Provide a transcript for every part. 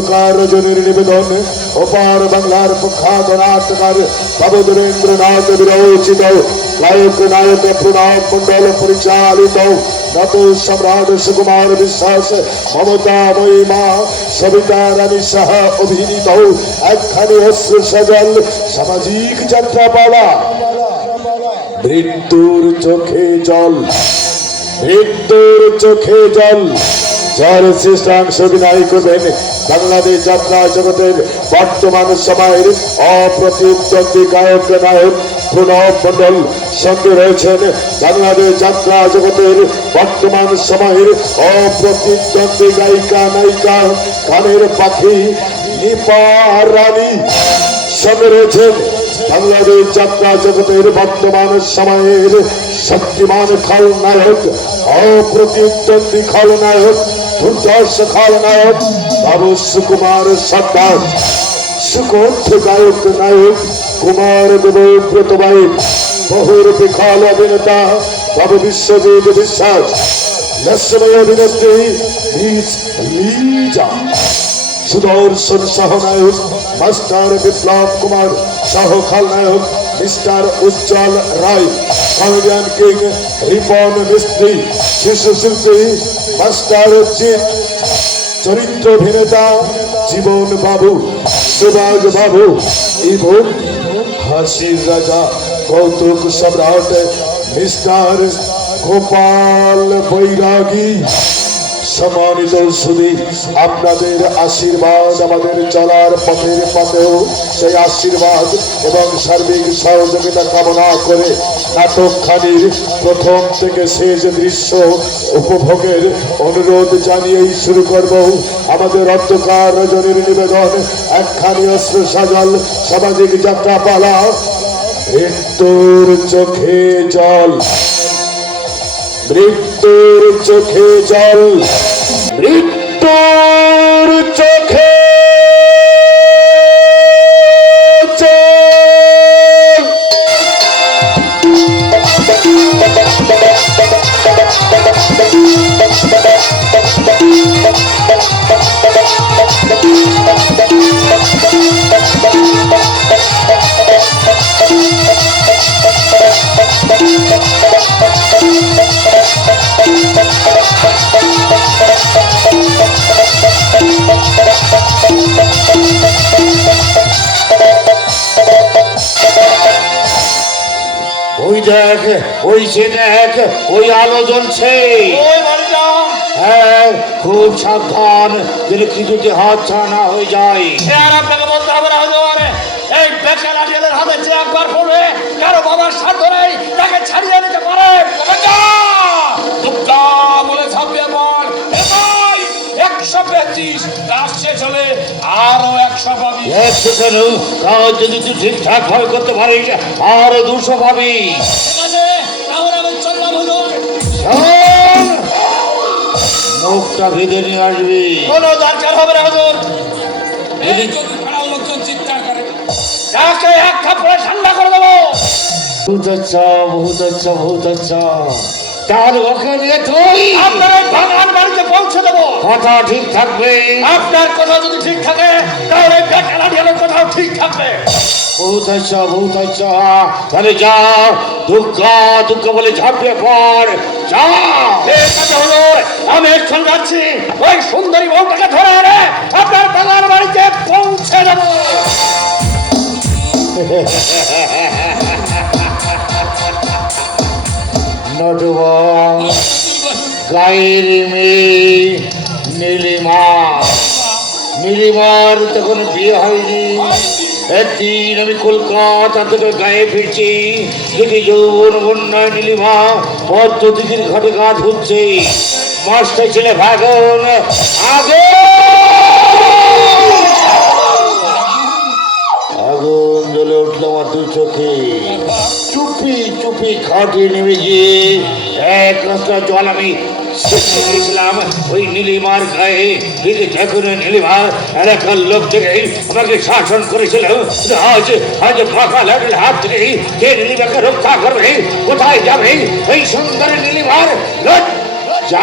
অন্ধকার রজনীর নিবেদন ওপার বাংলার প্রখ্যাত নাট্যকার বাবুদেন্দ্রনাথ বিরচিত গায়ক নায়ক প্রণব মন্ডল পরিচালিত নট সম্রাট সুকুমার বিশ্বাস মমতাময়ী মা সবিতা রানী সাহা অভিনীত একখানি অশ্রু সজল সামাজিক যাত্রা পালা মৃত্যুর চোখে জল। মৃত্যুর চোখে জল যার শ্রেষ্ঠাংশ অভিনয় করবেন বাংলাদেশ যাত্রা জগতের বর্তমান সময়ের অপ্রতিদ্বন্দ্বী গায়ক নায়ক প্রণব মন্ডল। সঙ্গে রয়েছেন বাংলাদেশ যাত্রা জগতের বর্তমান সময়ের অপ্রতিদ্বন্দ্বী গায়িকা নায়িকা গানের পাখি নিপা রানী। সঙ্গে রয়েছেন বাংলাদেশ যাত্রা জগতের বর্তমান সময়ের শক্তিমান খলনায়ক অপ্রতিদ্বন্দ্বী খলনায়ক দুর্দর্শ খলনায়ক বাবু সুকুমার সর্দার। সুকণ্ঠ গায়ক নায়ক কুমার দেবব্রত বাইক। বহুরূপী খল অভিনেতা বাবু বিশ্বজিৎ বিশ্বাস। লক্ষ্মী অভিনেত্রী লিজা। সুদর্শন সহনায়ক মাস্টার বিপ্লব কুমার। সহ খলনায়ক মিস্টার উজ্জ্বল রায়। কমেডিয়ান কিং রিপন মিস্ত্রি। শিশু শিল্পী মাস্টার জিৎ। চরিত্র অভিনেতা জীবন বাবু, সুভাষ বাবু এবং হাসির রাজা কৌতুক সম্রাট মিস্টার গোপাল বৈরাগী। সম্মানিত সুধী, আপনাদের আশীর্বাদ আমাদের চলার পথের পথেও সেই আশীর্বাদ এবং সার্বিক সহযোগিতা কামনা করে নাটকখানির প্রথম থেকে শেষ দৃশ্য উপভোগের অনুরোধ জানিয়েই শুরু করব আমাদের অন্ধকার রজনীর নিবেদন একখানি অস্ত্র সাজল সামাজিক যাত্রা পালা মৃত্যুর চোখে জল। মৃত্যুর চোখে জল। মৃত্যুর চোখে দেখ, ওই সে দেখ, ওই আলো জ্বলছে। হ্যাঁ, খুব সাবধান যেন কিছুতে হাত ছাড়া না হয়ে যায়। আপনাকে বলতে হবে না হুজুর, এই বেকার আজেদের হাতে যে একবার পড়বে কারো বাবার সাধ্য নেই তাকে ছাড়িয়ে নিতে পারে। বলে ছাপিয়ে পড়, 125 কাজ শেষ হলে আরো 100 পাবি। 100 কেন? কাজ যদি তুই ঠিকঠাক ভাবে করতে পারিস আরো 200 পাবি। ঠিক আছে, তাহলে আমি চললাম হুজুর। মুখটা ভেদে নিয়ে আসবি। কোনো দরকার হবে না হুজুর। এই যদি পাড়ার লোকজন চিৎকার করে তাকে এক থাপ্পড়ে ঠান্ডা করে দেবো। বহুত আচ্ছা, বহুত আচ্ছা, বহুত আচ্ছা। তাহলে ওখানে তুই আপনার বাগান বাড়িতে পৌঁছে দেবো। কথা ঠিক থাকবে। আপনার কথা যদি ঠিক থাকে তাহলে বেকার আজেদের কথাও ঠিক থাকবে। বহুত আচ্ছা, বহুত আচ্ছা। তাহলে যা, দুর্গা দুর্গা বলে ঝাঁপিয়ে পড়, যা। ঠিক আছে হুজুর, আমি এখন যাচ্ছি। ওই সুন্দরী বউটাকে ধরে এনে আপনার বাগান বাড়িতে পৌঁছে দেবো। নটুয়া গায়ের মেয়ে নীলিমা। নীলিমার তখন বিয়ে হয়নি। একদিন আমি কলকাতা থেকে গায়ে ফিরছি, দেখি যৌবন বন্যায় নীলিমা পদ্মদিঘির ঘাটে গা ধুচ্ছে। মাস্টার ছেলে ভাগন আগে আগুন জ্বলে উঠলো আমার দু চোখে। চুপি চুপি ঘাটে নেমে গিয়ে এক রাস্তা জল আমি গেছিলাম ওই নীলিমার গায়ে। যখন নীলিমা এলাকার লোক থেকে আমাকে শাসন করেছিল, আজ আজ ফাঁকা লাগলে হাত থেকে কে নীলিমাকে রক্ষা করবে, কোথায় যাবে ওই সুন্দর নীলিমার লজ্জা।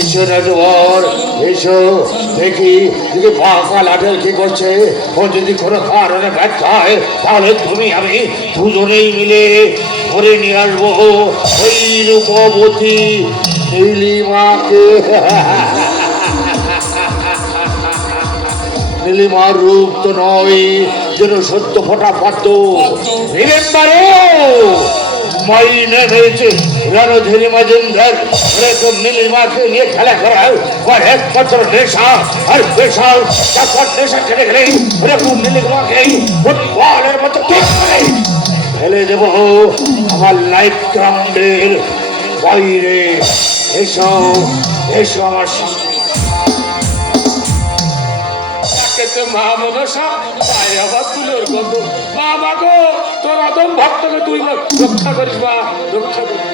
এসো রাজবর, এসো দেখি দেখি পাকা লাঠের কি করছে। ও যদি কোনো কারণে ব্যর্থ হয় তাহলে তুমি আমি দুজনেই মিলে ধরে নিয়ে আসবো ওই রূপবতী নীলিমাকে। নীলিমার রূপ তো নয়, যেন সত্য ফোটা পদ্ম। রিমেম্বারে my name is Randhir Majumdar. এরকম নীলিমাকে নিয়ে খেলা করার আর একমাত্র নেশা আর পেশা। যখন নেশা খেলে গেলে এরকম নীলিমাকে ফুটবলের মতো ঠিক করে ফেলে দেবো আমার লাইফ গ্রাউন্ডের বাইরে। এসো এসো আমার সঙ্গে। মা মনসা পায়ে আবার তুলোর গন্ধ। মা মাগো তোর আদম ভক্তকে তুই রক্ষা করিস মা, রক্ষা করিস।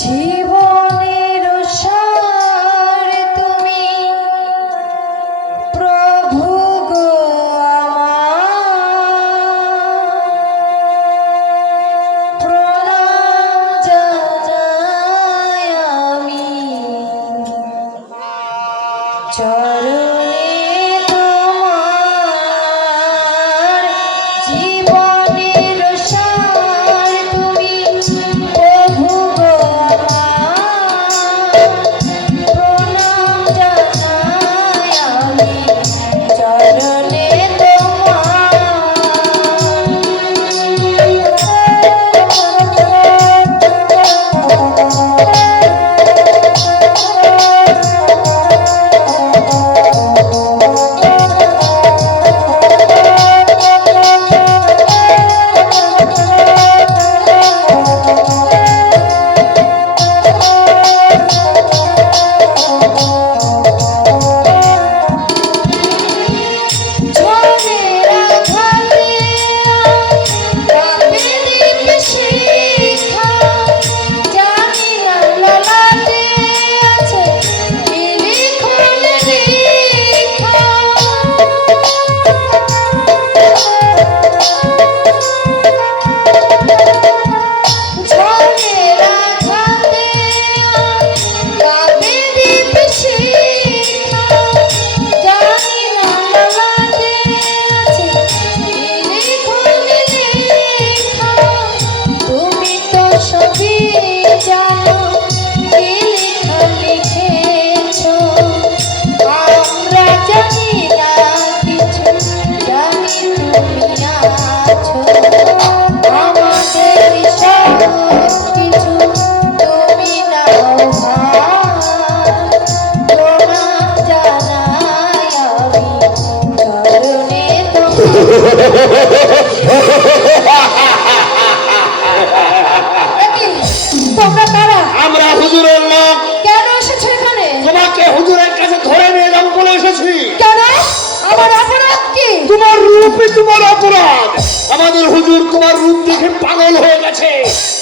জীবনের সার তুমি প্রভু গো আমার, প্রণাম জানাই আমি চরণে তোমার। জীবনের সার তুমি প্রভু গো আমার, প্রণাম জানাই আমি চরণে ঝড়ের আঘাতে কাঁপে দিক শিখা, জানি না ললাটে আছে কি লিখন লেখা। ঝড়ের আঘাতে কাঁপে দিক শিখা, জানি না ললাটে আছে কি লিখন লেখা। তুমি তো সবই জানো কি লেখা লিখেছো, আমরা জানি না কিছু, জানি তুমি আছো। আমাদের সব কিছু তুমি নাও ভার, প্রণাম জানাই আমি চরণে তোমরা কারা? আমরা হুজুরের লোক, কেন এসেছো এখানে? তোমাকে হুজুরের কাছে ধরে নিয়ে যাবো বলে এসেছি। কেন? আমার অপরাধ কি? তোমার রূপই তোমার অপরাধ। আমাদের হুজুর তোমার রূপ দেখে পাগল হয়ে গেছে,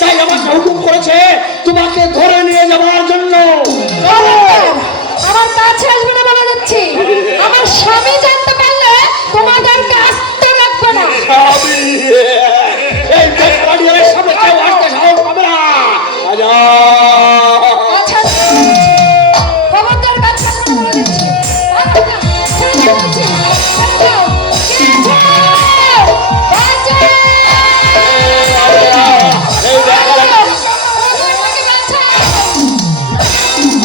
তাই আমাকে হুকুম করেছে তোমাকে ধরে নিয়ে যাওয়ার জন্য। খবরদার, আমার কাছে আসবে না বলে দিচ্ছি। আমার স্বামী জানতে পারলে তোমাদের আস্ত রাখবে না। স্বামী, এই বেকারিয়ার সামনে কেউ আসতে সাহস পাবে না। আজা আচ্ছা, খবরদার কাছে আসবে না বলে দিচ্ছি। ছেড়ে দাও বলছি, ছেড়ে দাও। কে আছো? বাঁচাও! এই বেকার আমাকে বাঁচাও!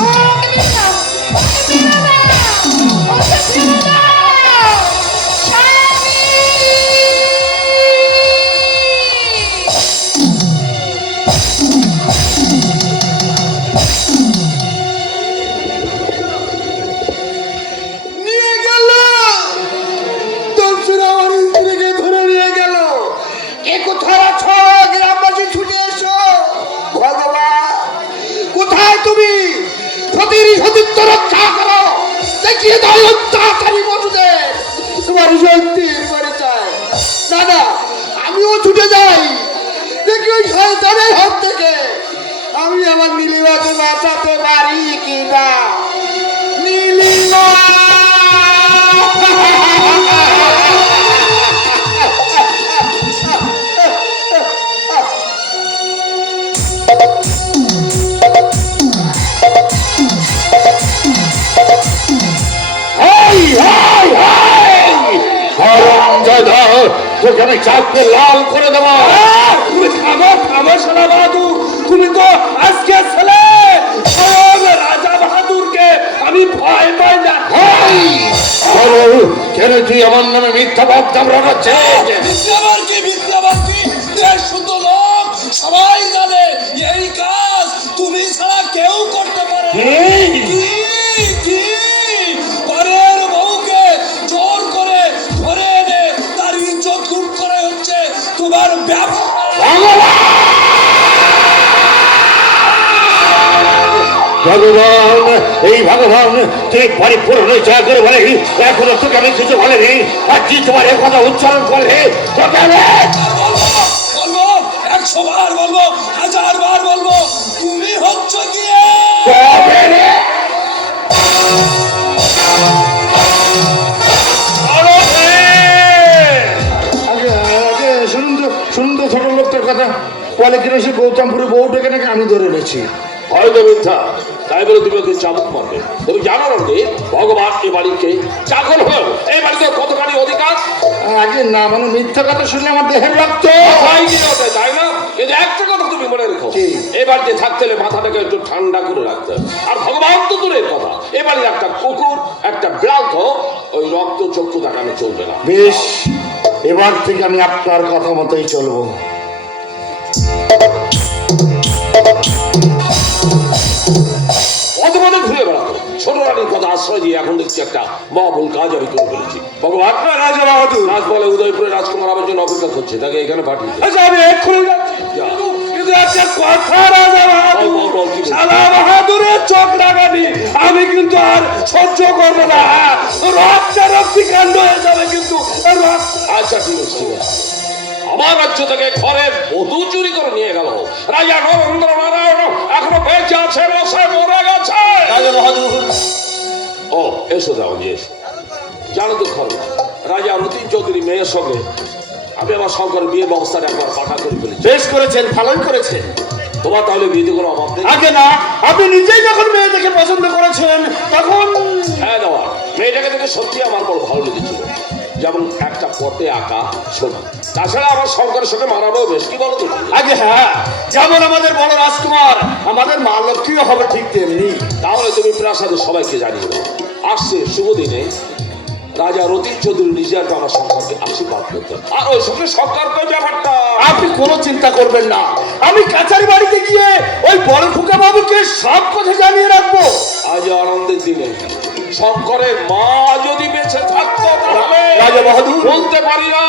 ওকে মেরে দাও! ওকে মেরে দাও! ওকে ছেড়ে দাও! স্বামী! নিয়ে গেল, দর্শন আমার স্ত্রীকে ধরে নিয়ে গেল। কে কোথায় আছো? গ্রামবাসী ছুটে এসো। ভগবান, কোথায় তুমি? সতীরই সতীত্ব রক্ষা করো, দেখিয়ে দাও অত্যাচারী বসুদের তোমার শক্তির পরিচয়। দাদা, আমিও ছুটে যাই, দেখি ওই শয়তানের হাত থেকে আমি আমার নীলিমাকে বাঁচাতে পারি তোকে আমি চাপকে লাল করে দেবো। তুমি থামো থামো শালা বাহাদুর, তুমি তো আজকে ছেলে স্বয়ং রাজা বাহাদুরকে আমি ভয় পাই না। কেন তুই আমার নামে মিথ্যা বক্তব্য রাখাচ্ছিস? মিথ্যাবাদী দেশ শুধু লোক সবাই জানে এই কাজ তুমি ছাড়া কেউ করতে পারে না। কি পরের বউকে জোর করে ধরে এনে তার ইজ্জত লুট করে হচ্ছে তোমার ব্যবসা। ভগবান, এই ভগবান তুই পরিপূর্ণ জয় করে বলে এখনো তোকে আমি কিছু বলেনি, আর তুই তোমার এ কথা উচ্চারণ করলে তোকে আমি বলবো 100 বার বলবো, 1000 বার বলবো, তুমি হচ্ছ গিয়ে শুনুন তো ছোট লোকটার কথা বলে কিনা সে গৌতমপুরে বউটাকে নাকি আমি ধরে এনেছি। হয়তো মিথ্যা, তাই বলে তুমি ওকে চাবুক মারবে? তুমি জানো না যে ভগবান এই বাড়িকে চাকর হল, এই বাড়িতে কতখানি অধিকার। আগে না মানে মিথ্যা কথা শুনলে আমার দেহের রক্ত তাই কি ওঠে, তাই না? কিন্তু একটা কথা তুমি মনে রেখো, এই বাড়িতে থাকতে হলে মাথাটাকে একটু ঠান্ডা করে রাখতে হবে। আর ভগবান তো দূরের কথা, এ বাড়ির একটা কুকুর একটা বিড়াল তো ওই রক্ত চক্ষু দেখানো চলবে না। বেশ, এবার থেকে আমি আপনার কথা মতোই চলবো। অতমানে ঘুরে বেড়াতো, ছোট রানীর কথা আশ্রয় দিয়ে এখন দেখছি একটা মহাবল কাজ আমি করে ফেলেছি। ভগবান রাজা বাহাদুর রাজ বলে উদয়পুরের রাজকুমার আমার জন্য অপেক্ষা করছে, তাকে এখানে পাঠিয়ে দে। আচ্ছা আমি এক্ষুনি যাচ্ছি। যা। কিন্তু একটা কথা রাজা বাহাদুর, বল, বল, কি বলছিস? শালা বাহাদুরের চোখ লাগানি আমি কিন্তু আর সহ্য করবো না। রক্তারক্তি কাণ্ড হয়ে যাবে কিন্তু আচ্ছা ঠিক আছে, ঠিক আছে। আমার রাজ্য থেকে ঘরের বধূ চুরি করে নিয়ে গেল রাজা নরেন্দ্র নারায়ণ, এখনো বেঁচে আছে না সে মরে গেছে? রাজা বাহাদুর ও এসো দাও, এসো। জানো তো খবর, রাজা রতিন চৌধুরী মেয়ের সঙ্গে আমি আমার সরকার বিয়ের ব্যবস্থার একবার পাকা করে ফেলেছি। বেশ করেছেন, ভালোই করেছেন। তোমার তাহলে বিয়েতে কোনো অভাব নেই? আগে না, আপনি নিজেই যখন মেয়েটাকে পছন্দ করেছেন তখন হ্যাঁ দেওয়া, মেয়েটাকে দেখে সত্যি আমার বড় ভালো লেগেছিল, যেমন একটা পটে আঁকা সোনা। তাছাড়া আমার সরকারের সঙ্গে মানাবেও বেশ, কি বলো তুমি? আগে হ্যাঁ, যেমন আমাদের বড় রাজকুমার আমাদের মা লক্ষ্মীও হবে ঠিক তেমনি। তাহলে তুমি প্রাসাদে সবাইকে জানিয়ে দাও আসছে শুভ দিনে রাজা রতিন চৌধুরী নিজের আমার সরকারকে আশীর্বাদ করতেন, আর ওই সঙ্গে সরকারকে ব্যাপারটা। আপনি কোনো চিন্তা করবেন না, আমি কাছারি বাড়িতে গিয়ে ওই বড় ফুকা বাবুকে সব কথা জানিয়ে রাখবো। আজ আনন্দের দিনে শঙ্করের মা যদি বেঁচে থাকতো তাহলে রাজা বাহাদুর বলতে পারি না,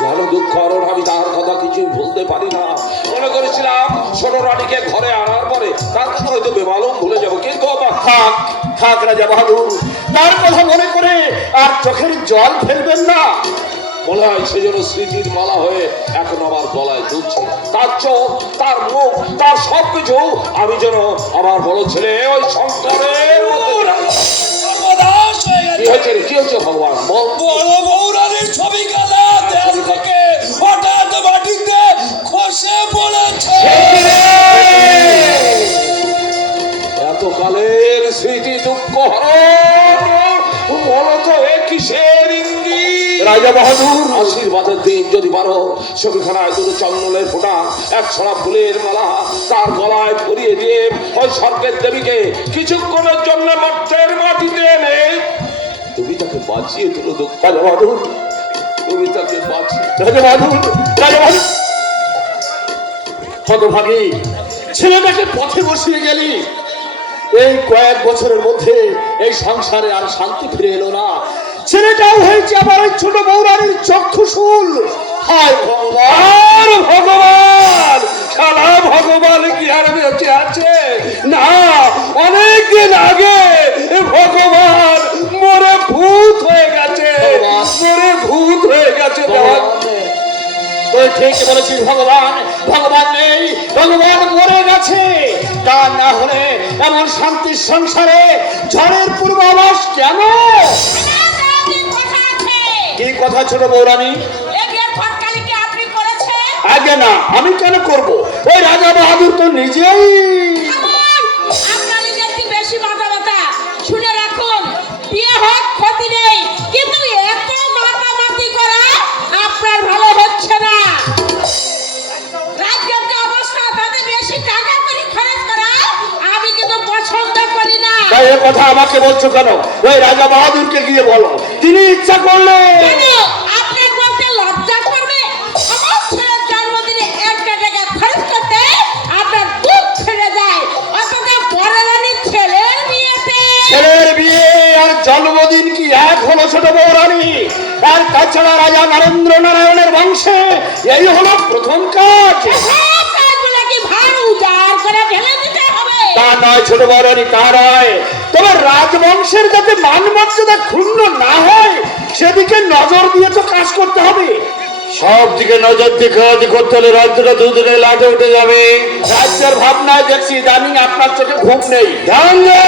যেন দুঃখ আরোর আমি তার কথা কিছুই বলতে পারি না। মনে করেছিলাম ছোট রানীকে ঘরে আনার পরে তার কথা হয়তো বেমালুম ভুলে যাবো, কিন্তু আবার থাক থাক রাজা বাহাদুর, তার কথা মনে করে আর চোখের জল ফেলবেন না। মনে হয় সে যেন স্মৃতির মালা হয়ে এখন আমার গলায় দুলছে। তার চোখ, তার মুখ, তার সবকিছু আমি যেন আমার বড় ছেলে ওই শঙ্করের মতো। কি হয়েছে রে? কি হচ্ছে ভগবান বল? বড় বৌরানীর ছবি কালা দেয়াল থেকে হঠাৎ মাটিতে খসে পড়েছে। এতকালের স্মৃতি দুঃখ হরণ বলো তো এ কিসের ইঙ্গিত? রাজা বাহাদুর আশীর্বাদের দিন যদি পারো ছবিখানায় দুটো চন্দনের ফোঁটা, এক ছড়া ফুলের মালা তার গলায় পরিয়ে দিয়ে ওই স্বর্গের দেবীকে কিছুক্ষণের জন্য মর্তের মাটিতে এনে তুমি তাকে বাঁচিয়ে তুলো। দুঃখ রাজা বাহাদুর তুমি তাকে বাঁচিয়ে। রাজা বাহাদুর রাজা বাহাদুর হতভাগী ছেলেটাকে পথে বসিয়ে গেলি। এই কয়েক বছরের মধ্যে এই সংসারে আর শান্তি ফিরে এলো না। ছেলেটাও হয়েছে আবার ওই ছোট বৌরানীর চক্ষুশূল। হায় ভগবান, ভগবান সারা ভগবান কি আর বেঁচে আছে? না, অনেকদিন আগে ভগবান মরে ভূত হয়ে গেছে, মরে ভূত হয়ে গেছে। তুই ঠিক বলেছিস, ভগবান ভগবান নেই, ভগবান মরে গেছে। তা না হলে এমন শান্তির সংসারে ঝড়ের পূর্বাভাস কেন? কি কথা ছোট বৌরানী? আগে না, আমি কেন করব? ওই রাজা বাহাদুর তো নিজেই। বেশি মাথা ব্যথা, শুনে রাখুন, বিয়ে হোক ক্ষতি নেই, কিন্তু এত মাতামাতি করা আপনার ভালো এ কথা আমাকে বলছো কেন? ওই রাজা বাহাদুরকে গিয়ে বলো, তিনি ইচ্ছা করলে কেন আপনার বলতে লজ্জা করবে? আমার ছেলের জন্মদিনে একটা টাকা খরচ করতে আপনার দুধ ছেড়ে যায়, অথচ বড় রানীর ছেলের বিয়েতে। ছেলের বিয়ে আর জন্মদিন কি এক হলো ছোট বৌরানী? আর তাছাড়া রাজা নরেন্দ্র নারায়ণের বংশে এই হলো প্রথম কাজ। সব কাজগুলো কি ভার উজাড় করে ঢেলে দিতে হবে? তা নয় ছোট বৌরানী, তা নয়। তবে রাজবংশের যাতে মান মর্যাদা ক্ষুণ্ণ না হয় সেদিকে নজর দিয়ে তো কাজ করতে হবে। সব দিকে নজর দিয়ে কাজ করতে হলে রাজ্যটা দুদিনে লাটে উঠে যাবে। রাজ্যের ভাবনায় দেখছি ইদানিং আপনার চোখে ঘুম নেই। ধ্যান দে,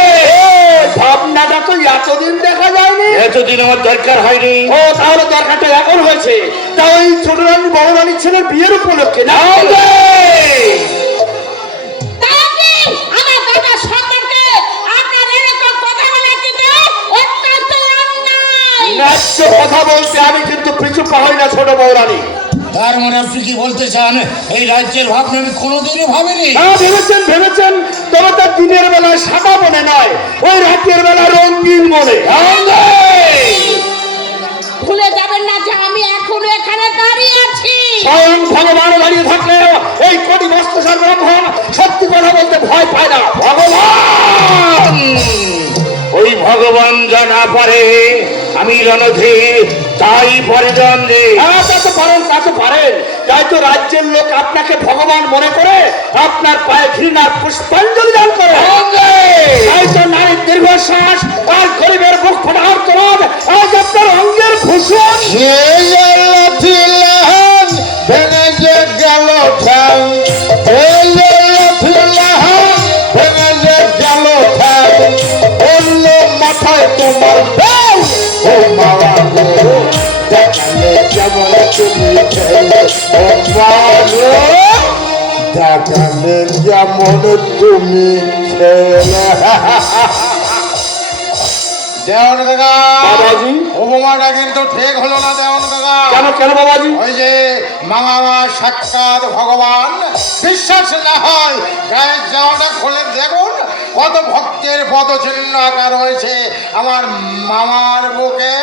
ভাবনাটা তো এতদিন দেখা যায়নি। এতদিন আমার দরকার হয়নি। ও তাহলে দরকারটা এখন হয়েছে। তা ওই ছোট রানী বড় রানীর ছেলের বিয়ের উপলক্ষে না তাহলে আমার দাদা সম্পর্কে আপনার এরকম কথা বলা কিন্তু অত্যন্ত অন্যায়। ন্যায্য কথা বলতে আমি কিন্তু পিছু পাই না ছোট বৌরানী। তার মানে আপনি কি বলতে চান এই রাজ্যের ভাবনা আমি কোনোদিনই ভাবিনি? হ্যাঁ ভেবেছেন, তবে তার দিনের বেলায় সাদা মনে নয়, ওই রাতের বেলা রঙিন মনে। ভুলে যাবেন না যে আমি এখনো এখানে দাঁড়িয়ে আছি। স্বয়ং ভগবান দাঁড়িয়ে থাকলেও এই কোটি মস্তসার ব্রাহ্মণ সত্যি কথা বলতে ভয় পায় না। ভগবান, ওই ভগবান যা না পারে আমি রণধীর তাই পরে জানবে। তা তো পারেন, তাই তো রাজ্যের লোক আপনাকে ভগবান মনে করে আপনার পায়ে ঘৃণার পুষ্পাঞ্জলি দান করে। তাই তো নারীর দীর্ঘশ্বাস আর গরিবের বুক ফাটার তোমার আজ আপনার অঙ্গের ভূষণ। ভেঙে যে গেল ঠাং, ভেঙে যে গেল ঠাং, অন্য মাথায় তোমার বেল। ও মাওয়া গো, দেখালে যেমন তুমি খেলে, ও মাগো, দেখালে যেমন তুমি খেলে। দেওয়ান কাকা, বাবাজি, উপমাটা কিন্তু ঠিক হলো না দেওয়ান কাকা। কেন বাবাজি? ওই যে মামা সাক্ষাৎ ভগবান, বিশ্বাস না হয় গায়ের জামাটা খুলে দেখুন, কত ভক্তের পদচিহ্ন আঁকা রয়েছে আমার মামার বুকে।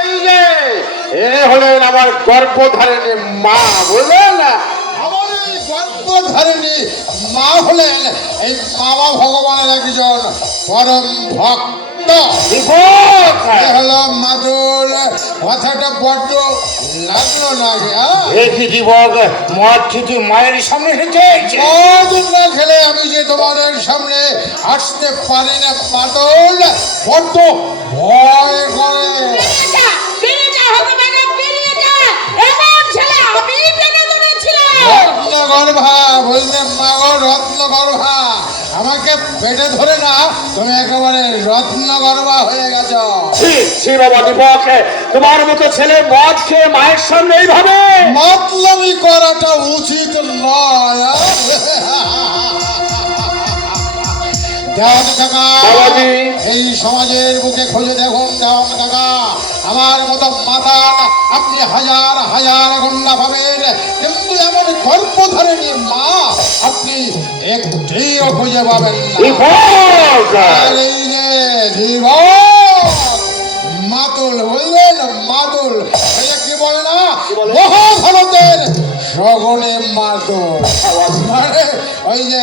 এই যে এ হলেন আমার গর্ভধারিণী মা, বুঝলেন না? আমার এই গর্ভধারিণী মা হলেন এই মামা ভগবানের একজন পরম ভক্ত। এ হলো মাদুল, কথাটা বড্ড লাগলো না? দেখি দিবক, মদ খেতে মায়ের সামনে হেঁটেছে। মদ না খেলে আমি যে তোমাদের সামনে আসতে পারি না মাদুল, বড্ড ভয় করে। বেরিয়ে যা হতভাগা, বেরিয়ে যা। এমন ছেলে আমি পেটে ধরেছিলাম। রত্নগর্ভা, বুঝলে মাগো, রত্নগর্ভা, আমাকে পেটে ধরে না তুমি একেবারে রত্নগর্ভা হয়ে গেছ। ছি বাবা দীপক, তোমার মতো ছেলে মদ খেয়ে মায়ের সামনে এইভাবে মতলবি করাটা উচিত নয়। দেওয়ান কাকা, বাবাজি। এই সমাজের বুকে খুঁজে দেখুন দেওয়ান কাকা, আমার মতো মাতাল আপনি হাজার হাজার গন্ডা পাবেন, কিন্তু এমন গর্ভধারিণী মা আপনি একটিও খুঁজে পাবেন না। দীপক, আর এই যে জীবন মাতুল, বুঝলেন মাতুল, এই যে কি বলে না মহাভারতের সগুণে মাতুল, মানে ওই যে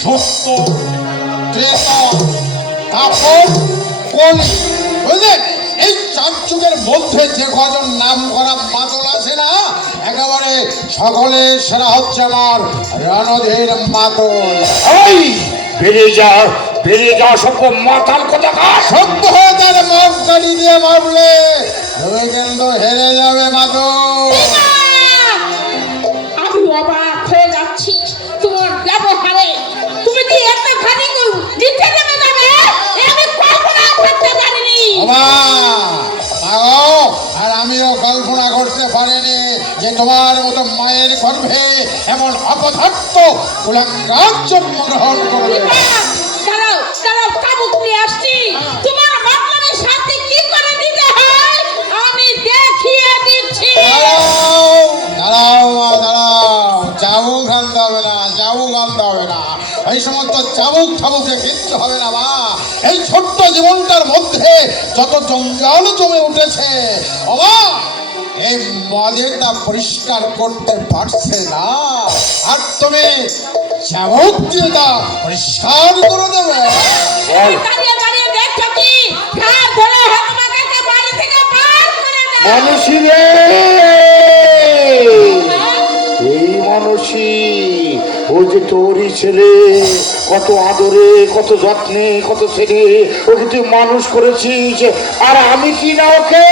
সত্য ত্রেতা তাপস কলি, বুঝলেন? এই চার যুগের মধ্যে যে কজন নাম করা মাতুল আছে না, একেবারে সকলের সেরা হচ্ছে আমার রণধীর মাতুল। এই বেরিয়ে যা সব মাতাল কোথাকার। সত্য হয়ে তার মাপ গাড়ি দিয়ে মাপলে তুমি কিন্তু হেরে যাবে মাতুল। আমি অবাক হয়ে যাচ্ছি তোমার ব্যবহারে। তুমি কি এত খানি নিচে নেমে যাবে আমি কল্পনা করতে পারিনি। আর আমিও কল্পনা করতে পারিনি যে তোমার মতো মায়ের গর্ভে এমন অপদার্থ কুলাঙ্গার জন্মগ্রহণ করবে। দাঁড়াও দাঁড়াও, কাবুক নিয়ে আসছি। তোমার মাতলামের সাথে কি করে দিতে হয় আমি দেখিয়ে দিচ্ছি। দাঁড়াও, যাবু গানতে হবে না, যাবু গানতে হবে না। এই সমস্ত চাবুক ঠাবুকে কিচ্ছু হবে না মা। এই ছোট্ট জীবনটার মধ্যে যত জঞ্জাল জমে উঠেছে ও মা, এই মদে তা পরিষ্কার করতে পারছে না, আর তুমি চাবুক দিয়ে তা পরিষ্কার করে দেবে। দাঁড়িয়ে দাঁড়িয়ে দেখছো কি? ঘাট ধরে হতভাগাকে বাড়ি থেকে বার করে দাও। মানুষই রে, এই মানুষই, ও যে তোরই ছেলে, কত আদরে, কত যত্নে, কত ছেলে ওকে তুই মানুষ করেছিস, আর আমি কি না ওকে?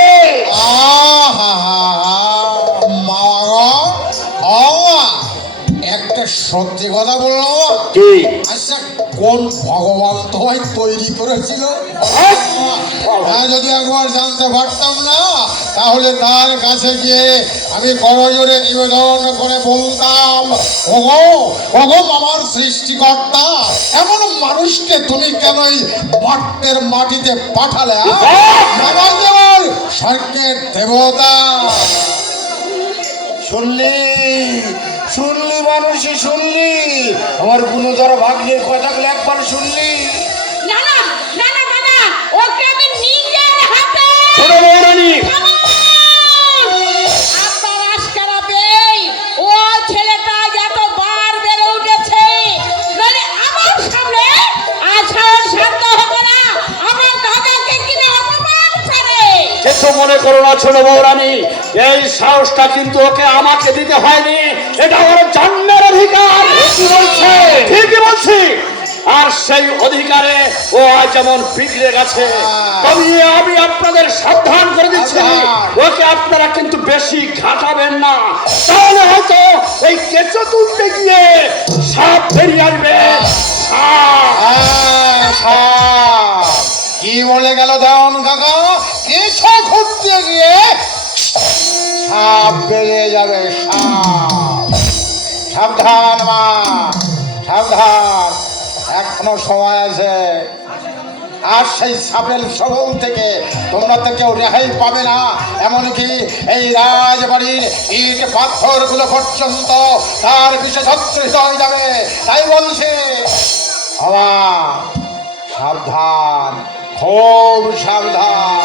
একটা সত্যি কথা বললো, কি? আচ্ছা কোন ভগবান তোমায় তৈরি করেছিল? যদি একবার জানতে পারতাম না, তাহলে তার কাছে গিয়ে আমি করজোরে নিবেদন করে বলতাম, ওগো ওগো আমার সৃষ্টিকর্তা, এমন মানুষকে তুমি কেন এই মাঠের মাটিতে পাঠালে? আমার দেবর স্বর্গের দেবতা। শুনলি শুনলি মানুষই শুনলি, আমার গুণধর ভাগ্যের কথাগুলো একবার শুনলি? না না না না দাদা, ওকে আমি নিজের হাতে ছোট বৌরানী, আপনার আজকারা পেই ও ছেলেটা যত বার বেড়ে উঠেছে, নইলে আমার সামনে আসার সাধ্য হবে না আমার দাদাকে কিনে অপমান করে। কিছু মনে করো না ছোট বৌরানী, এই সাহসটা কিন্তু ওকে আমাকে দিতে হয়নি, এটা ওর জন্মের অধিকার। ঠিকই বলছি, আর সেই অধিকারে ও আজ যেমন বিগড়ে গেছে, তবে আমি আপনাদের সাবধান করে দিচ্ছি, ওকে আপনারা কিন্তু বেশি ঘাটাবেন না, তাহলে হয়তো এই কেঁচো তুলতে গিয়ে সাপ বেরিয়ে আসবে। সাপ। কি বলে গেল দেওয়ান কাকা? এসব ঘুরতে গিয়ে সাপ বেরিয়ে যাবে, সাপ। সাবধান মা, সাবধান, এখনো সময় আছে। আর সেই সাপের সবল থেকে তোমরা তো কেউ রেহাই পাবে না, এমনকি এই রাজবাড়ির ইট পাথরগুলো পর্যন্ত তার বিশেষত্ব হয়ে যাবে। তাই বলছে বাবা, সাবধান, খুব সাবধান।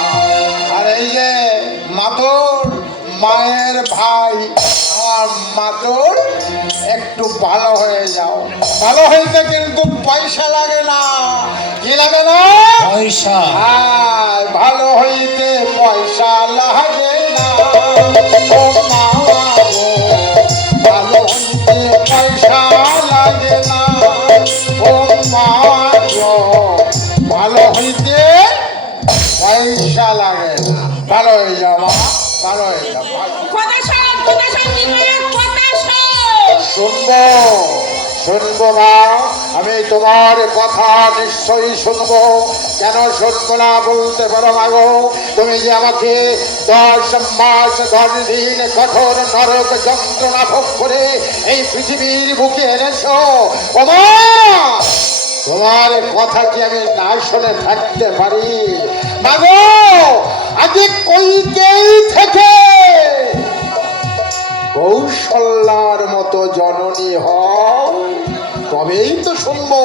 আর এই যে মাতর, মায়ের ভাই আর মাতর, একটু ভালো হয়ে যাও। ভালো হইতে কিন্তু পয়সা লাগে না। কি লাগে না? পয়সা। হ্যাঁ, ভালো হইতে পয়সা লাগে না। ও মা গো, ভালো হইতে পয়সা লাগে না। ও মা গো, ভালো হইতে পয়সা লাগে না। ভালো হয়ে যাও মা, ভালো হয়ে যাও। কথা শোন, কথা শোন, কথা শোন। শুনবো শুনবো মা, আমি তোমার কথা নিশ্চয়ই শুনবো। কেন শুনবো না বলতে পারো মা গো? তুমি যে আমাকে 10 মাস 10 দিন কঠোর নরক যন্ত্রণা ভোগ করে এই পৃথিবীর বুকে এনেছো, ও মা, তোমার কথা কি আমি না শুনে থাকতে পারি? মা গো, আজকে কইতেই থেকে কৌশল্যার মতো জননী হও, তবেই তো শুনবো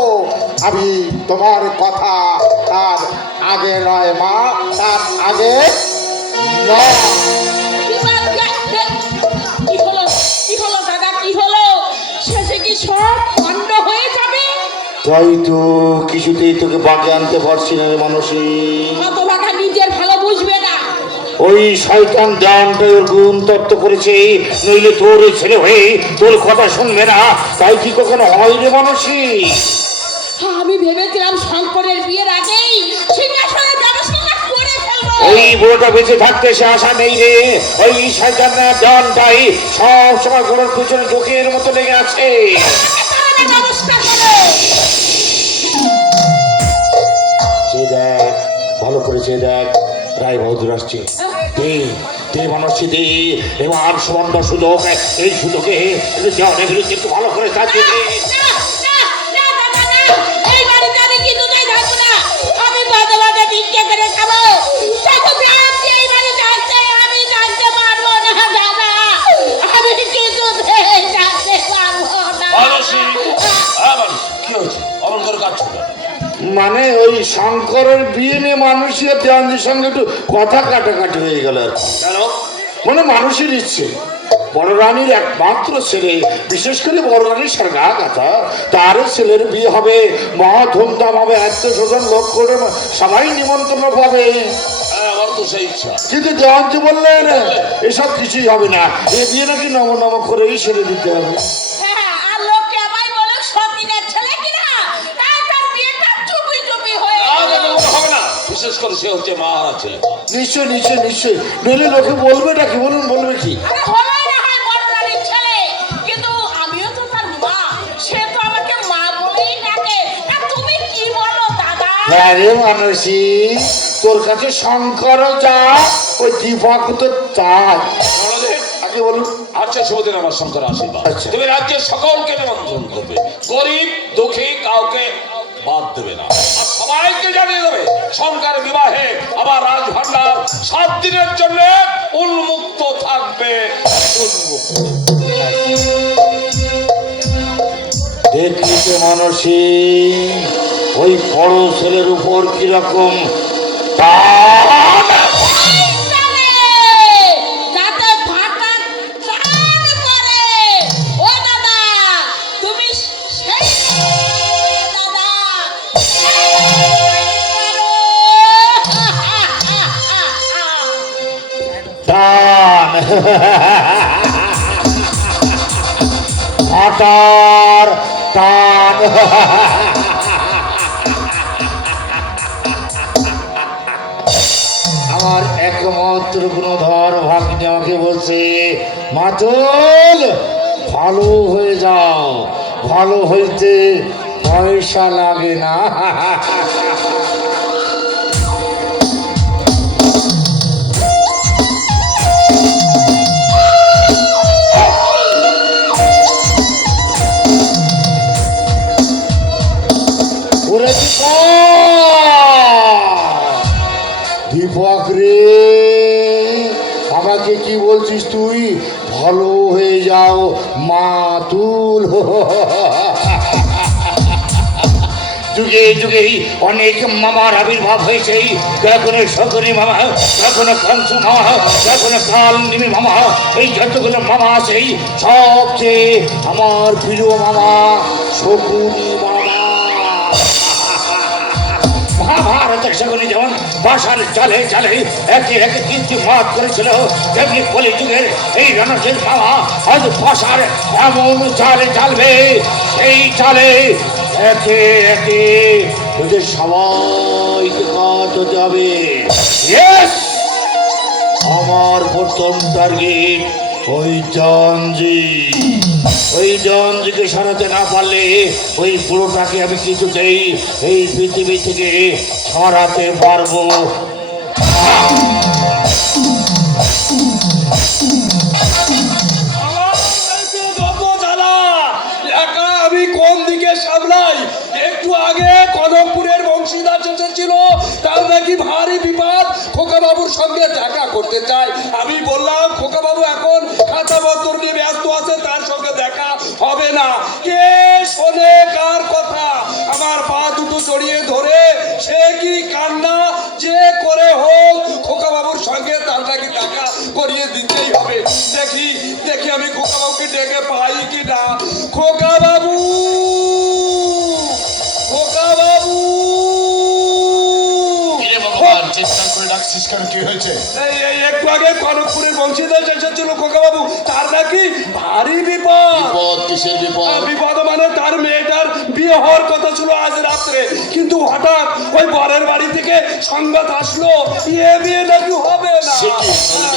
আমি তোমার কথা। তার আগে নয় মা, তার আগে নয়। কি হলো, কি হলো দাদা, কি হলো? শেষে কি সব বন্ধ হয়ে যাবে? তাই তো কিছুতেই তোকে বাগে আনতে পারছি না রে মানুষই। হতভাগা নিজের ভালো বুঝবে না। ওই শয়তান দেওয়ানটা ওর গুণ তত্ত্ব করেছে, নইলে তোর ওই ছেলে হয়ে তোর কথা শুনবে না। তাই কি কখনো হয় রে মানুষই? আমি ভেবেছিলাম শঙ্করের বিয়ের আগেই সিংহাসনের ব্যবস্থা করে ফেলবো। ওই বুড়োটা বেঁচে থাকতে সে আশা নেই রে। ওই শয়তান দেওয়ানটাই সব সময় ঘোড়ার পিছনে চোখের মতো লেগে আছে। ব্যবস্থা করো। সে দেখ, ভালো করেছে দেখ, রায় বাহাদুর আসছে। দে মানুষই দে, এবার সুবর্ণ সুযোগ, এই সুযোগে দেওয়ানের বিরুদ্ধে একটু ভালো করে কাজ দিতে। এই বাড়িতে আমি কিছুতেই থাকবো না। আমি মাঝে মাঝে ভিক্ষে করে খাবো। এই বাড়িতে আসতে আমি জানতে পারবো না দাদা, আমি কিছুতেই জানতে পারবো না। মানুষই, কি হয়েছে? শঙ্কর কাটছো কেন? মানে ওই শঙ্করের বিয়ে নিয়ে মানুষের দেওয়ানজির সঙ্গে একটু কথা কাটাকাটি হয়ে গেল আর কি। কেন? মানে মানুষের ইচ্ছে বড় রানীর একমাত্র ছেলে, বিশেষ করে বড় রানীর সারগা কথা, তার ছেলের বিয়ে হবে, মহা ধুমধাম হবে, আত্মীয় স্বজন লোক করে সবাই নিমন্ত্রণ পাবে। হ্যাঁ, আমার তো সেই ইচ্ছা। কিন্তু দেওয়ানজি বললেন এসব কিছুই হবে না, এ বিয়ে নাকি নম নম করেই সেরে দিতে হবে। হ্যাঁ, আর লোকে আমায় বলে সতীনের ছেলে কিনা, তাই তার বিয়েটা চুপি চুপি হয়ে আর গেল। এগুলো হবে না, বিশেষ করে সে হচ্ছে মহারাজ ছেলে। নিশ্চয় নিশ্চয় নিশ্চয়, নইলে লোকে বলবে নাকি, বলুন বলবে কি? আরে হলোই না হয় বড় রানীর ছেলে, কিন্তু আমিও তো তার মা, সে তো আমাকে মা বলেই ডাকে। তা তুমি কি বলো দাদা? হ্যাঁ রে মানসী, তোর কাছে শঙ্কর যা, ওই দীপক তো তাই। আমাদের আগে বলুন। আচ্ছা, শুভদিন আমার শঙ্কর আশীর্বাদ। আচ্ছা। তুমি রাজ্যের সকলকে নিমন্ত্রণ করবে, গরিব দুঃখী কাউকে বাদ দেবে না, আর সবাইকে জানিয়ে দেবে শঙ্কর বিবাহে আবার রাজভান্ডার 7 দিনের জন্য উন্মুক্ত থাকবে। উন্মুক্ত। দেখলি তো মানসী, ওই বড় ছেলের উপর কিরকম টান। যাতে ফাটা টান করে। ও দাদা, তুমি সেই দাদা, টান ফাটার টান। আমার একমাত্র গুণধর ভাগ্নে আমাকে বলছে, মাতুল ভালো হয়ে যাও, ভালো হইতে পয়সা লাগে না। ওরে দীপক রে, আমাকে কি বলছিস তুই? ভালো হয়ে যাও মাতুল। যুগে যুগে অনেক মামার আবির্ভাব হয়েছে, কখনো শঙ্করী মামা, কখনো কংসু মামা, কখনো কাল নিমি মামা, এই যতগুলো মামা আছে সবচেয়ে আমার প্রিয় মামা শকুনি মামা। মহাভারতের শকুনি যেমন বাসার চালে চালে একে একে কীর্তি মাত করেছিল, তেমনি কলি যুগের এই রণসের মামা আজ বাসার এমন চালে চালবে, সেই চালে একে একে তোদের সবাইকে কাজ হতে হবে। Yes! আমার প্রথম টার্গেট ওই জঞ্জি। ওই জঞ্জিকে সরাতে না পারলে ওই পুরোটাকে আমি কিছুতেই এই পৃথিবী থেকে সরাতে পারবো। আমি কোন দিকে সামলাই? একটু আগে কনকপুরের বংশীদার এসেছিল, তার নাকি ভারী বিপদ, খোকা বাবুর সঙ্গে দেখা করতে চায়। আমি বললাম খোকা বাবু এখন খাতাপত্র নিয়ে ব্যস্ত আছে, তার সঙ্গে দেখা হবে না। কে শোনে কার কথা? আমার পা দুটো জড়িয়ে ধরে সে কি কান্না, যে করে হোক খোকা বাবুর সঙ্গে তার নাকি দেখা করিয়ে দিতেই হবে। দেখি দেখি আমি খোকা বাবুকে ডেকে পাই কি না। খোকা বাবু, খোকা বাবু, এই একটু আগে কনকপুরের বংশীদার এসেছিল খোকা বাবু, তার নাকি ভারী বিপদ। কিসের বিপদ? বিপদ মানে তার মেয়েটার বিয়ে হওয়ার কথা ছিল আজ রাত্রে, কিন্তু হঠাৎ ওই বরের বাড়ি থেকে সংবাদ আসলো বিয়ে নাকি হবে না।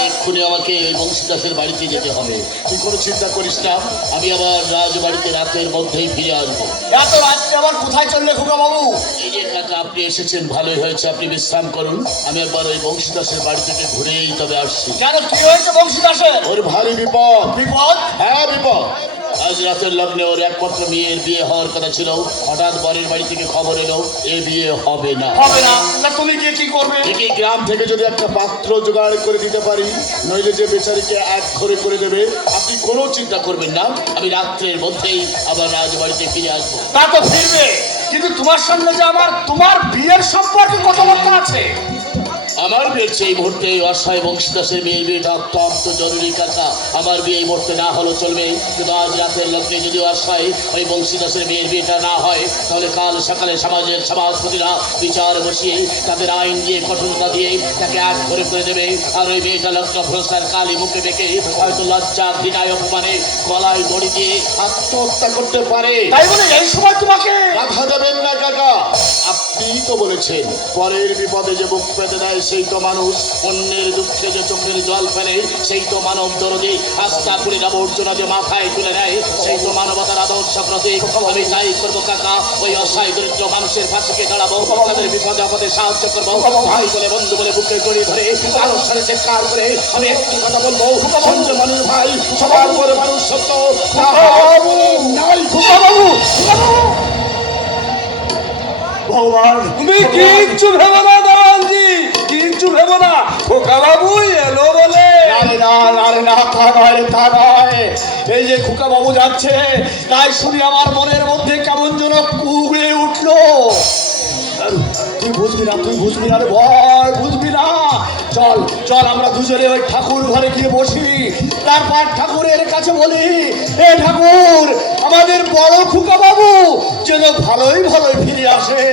এক্ষুনি আমাকে ওই বংশীদাসের বাড়িতে যেতে হবে। তুই কোনো চিন্তা করিস না, আমি আবার রাজবাড়িতে রাতের মধ্যেই ফিরে আসবো। এত রাত্রে আবার কোথায় চললে খোকা বাবু? এই যে কাকা, আপনি এসেছেন, ভালোই হয়েছে, আপনি বিশ্রাম করুন। আমি একবার ওই বংশীদাসের বাড়ি থেকে ঘুরেই তবে আসছি। কেন, কি হয়েছে বংশীদাসের? ওর ভারী বিপদ। বিপদ? হ্যাঁ বিপদ। আজ রাতের লগ্নে ওর একমাত্র মেয়ের বিয়ে হওয়ার কথা ছিল, হঠাৎ বরের বাড়ি থেকে খবর এলো এ বিয়ে হবে না। হবে না? তা তুমি গিয়ে কি করবে? এই গ্রাম থেকে যদি একটা পাত্র জোগাড় করে দিতে পারি, নইলে যে বেচারিকে এক ঘরে করে দেবে, আপনি কোনো চিন্তা করবেন না, আমি রাত্রের মধ্যেই আবার রাজবাড়িতে ফিরে আসবো। তা তো ফিরবে, কিন্তু তোমার সঙ্গে যে তোমার বিয়ের সম্পর্কে কথাবার্তা আছে। আমার বিয়ের এই মুহূর্তে অসহায় বংশীদাসের মেয়ের বিয়েটা অত্যন্ত জরুরি কাকা। আমার বিয়ে এই মুহূর্তে না হলেও চলবে, কিন্তু আজ রাতের লগ্নে যদি অসহায় ওই বংশীদাসের মেয়ের বিয়েটা না হয়, তাহলে কাল সকালে সমাজপতিরা বিচার বসিয়ে তাদের আইন দিয়ে কঠোরতা দিয়ে তাকে আজ ধরে করে দেবে। আর ওই মেয়েটা লগ্ন ভ্রষ্টার কালি মুখে দেখে হয়তো লজ্জা ঘৃণায় অপমানে গলায় দড়ি দিয়ে আত্মহত্যা করতে পারে। তাই বলে এই সময় তোমাকে বাধা দেবেন না কাকা, আপনিই তো বলেছেন পরের বিপদে যে বুক পেতে দেয় সেই তো মানুষ, অন্যের দুঃখে যে চোখের জল ফেলে সেই তো মানব দরদে, আস্থা করে আবর্জনা যে মাথায় তুলে নেয় সেই তো মানবতার আদর্শ প্রতীক। আমি তাই করবো কাকা, ওই অসহায় দরিদ্র মানুষের পাশে দাঁড়াবো, তাদের বিপদে আপদে সাহায্য করবো, ভাই বলে বন্ধু বলে বুকে জড়িয়ে ধরে আলোর সাথে চিৎকার করে আমি একটি কথা বলবো, সঞ্জয় মানুষ ভাই, সবার উপরে মানুষ সত্য নাই। ভগবান তুমি কিচ্ছু ভেবো না দালালজি, কিচ্ছু ভেবো না, খোকা বাবু এলো বলে। আরে না আরে না, তা নয় তা নয়, এই যে খোকা বাবু যাচ্ছে তাই শুনি আমার মনের মধ্যে কেমন যেন কুড়ে উঠলো। তুই বুঝবি না রে ভয়, বুঝবি না। চল চল আমরা দুজনে ওই ঠাকুর ঘরে গিয়ে বসি, তারপর ঠাকুরের কাছে বলি, এ ঠাকুর আমাদের বড় খোকা বাবু যেন ভালোই ফিরে আসে।